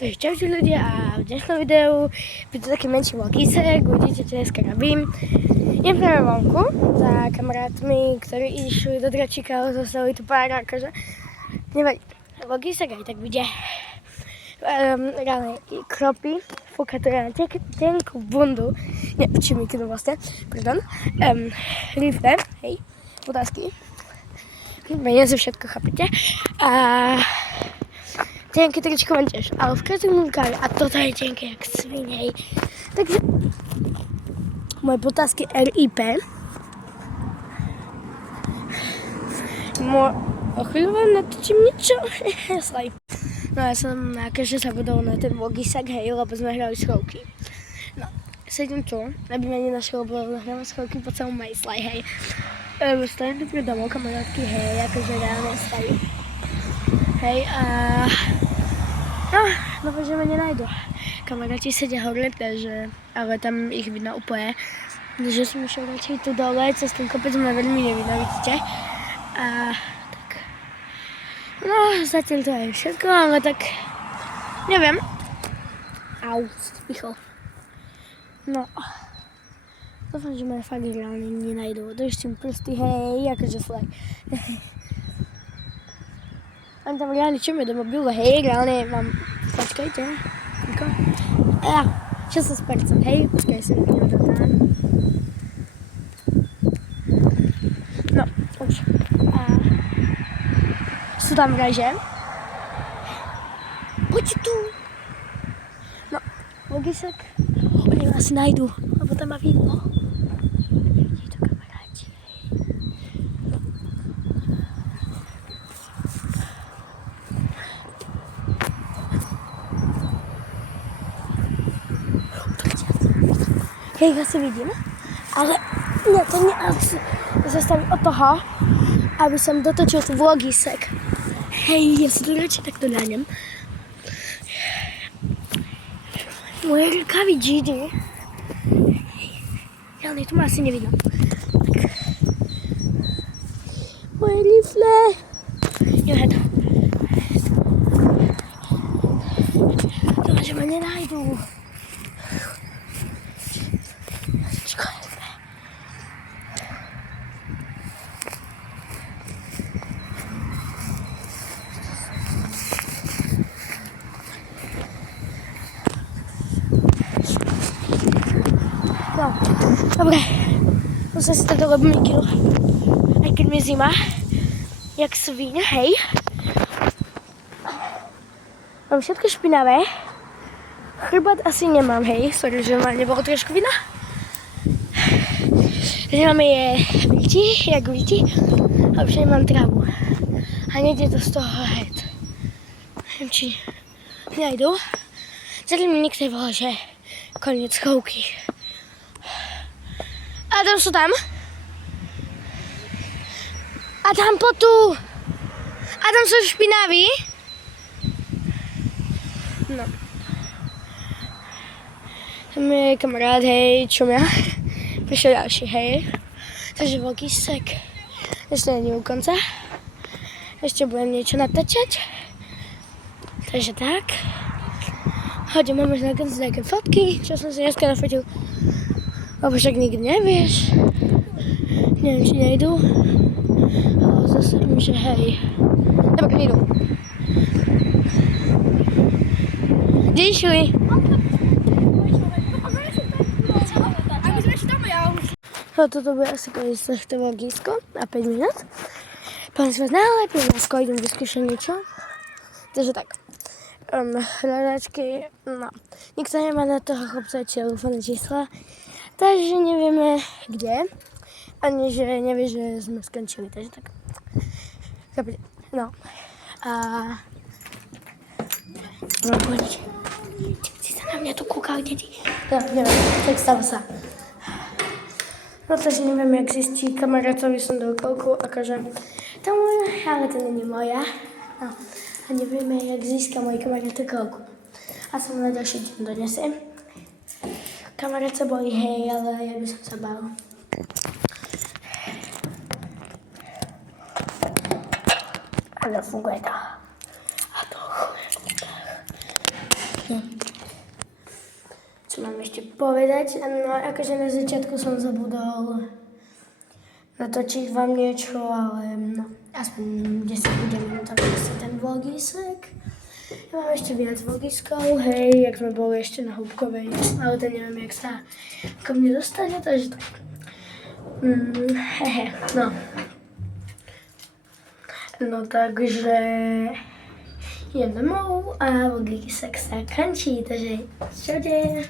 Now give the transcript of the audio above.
Takže čaute ľudia a v dnešnom videu je to taký menší vlogísek, uvidíte, čo dneska robím. Idem práve vonku za kamarátmi, ktorí išli do Dračíka, zostali tu pár, akože nevadí, vlogísek aj tak bude. Ráne kropy, fúka to na tenkú bundu, či mi kedy vlastne, pardon, rifle, hej, otázky. Nie sa všetko chápete. A tenké tričko mám tiež, ale v každom rukáve a toto je tenké jak svinej. Takže moje potázky RIP. O chvíľu vám natočím niečo. No ja som akože zabudol na ten vlogísak, hej, lebo sme hrali schovky. No, sedím tu, aby ma nenašlo, lebo hráme schovky po celom majslaj, hej. Stojím tu pred domov kamarátky, hej, akože reálne staví. Hej, a no, že ma nenajdu. Kamaráti sedia hore, takže, ale tam ich vidno úplne. Takže som išiel radšej tu dole, cez ten kopec ma veľmi nevidno, vidíte. A tak, no, zatiaľ to je všetko, ale tak, neviem. Au, spichol. No, dúfam, že ma fakt reálne nenajdu. Držím prsty, hej, akože flag. Mám tam reálne čo mi do mobilu, hej, reálne mám, počkajte, ako? 16%, hej, počkaj si, vidím to tam. No, už. Sú tam vraže. Poďte tu. No, logisek, oni ma asi nájdu, lebo tam ma vidno. Je to kamaráti, hej. Ja ich asi vidím, ale mňa to asi zastaví od toho, aby som dotočil tu vlogísek. Hej, ja si tu radšej takto ľahnem. Moje rukavy GD. Reálne, tu ma asi nevidno. Tak. Moje rifle. Neviem. Dúfam, že ma nenájdú. No, dobre, musím si to lebo mikinu, aj keď mi zima, jak svíň, hej. Mám všetko špinavé, chrbát asi nemám, hej, sorry, že ma nebolo trošku vidno. Máme je vlti, jak vlti, a už nemám trávu. A nejde to z toho hed. Neviem, či nejdu. Zatiaľ mi nikto nevolá, že koniec schovky. Adam sú tam. Adam, poď tu. Adam sú špinaví. No. Tam je kamarát, hej, čo mňa. Prišiel ďalší, hej. Takže vlogísek. Ešte není u konca. Ešte budem niečo natáčať. Takže tak. Hodím vám možno na konci nejaké fotky, čo som si dneska nafotil. Lebo však nikdy nevieš. Neviem, či nejdu. Ale zase viem, že hej. Dobre, nejdu. Kde išli? No toto bude asi koniec tohto vlogísko na 5 minút. Poviem si vás najlepšie, dnesko idem vyskúšať niečo. Takže tak. Hľadačky, no. Nikto nemá na toho chlapca telefónne čísla. Takže nevieme kde, ani že nevie, že sme skončili, takže tak. No. A no, poď. Si sa na mňa tu kúkal, deti. No, neviem, tak stalo sa. No, takže neviem, jak zistí kamarátovi som do okolku, akože to moja, ale to není moja. No. A nevieme, jak získa môj kamarát okolku. A som na ďalší deň donesem. Kamarát sa boli, hej, ale ja by som sa bál. Ale funguje to. A to Čo mám ešte povedať? No, akože na začiatku som zabudol natočiť vám niečo, ale no, aspoň 10 budem minútový asi ten vlogisek. Ja mám ešte viac vlogiskov, hej, jak sme boli ešte na Húbkovej, ale to neviem, jak sa ko mne dostane, takže tak. No. No takže idem domov a vlogisek sa končí, takže čaute.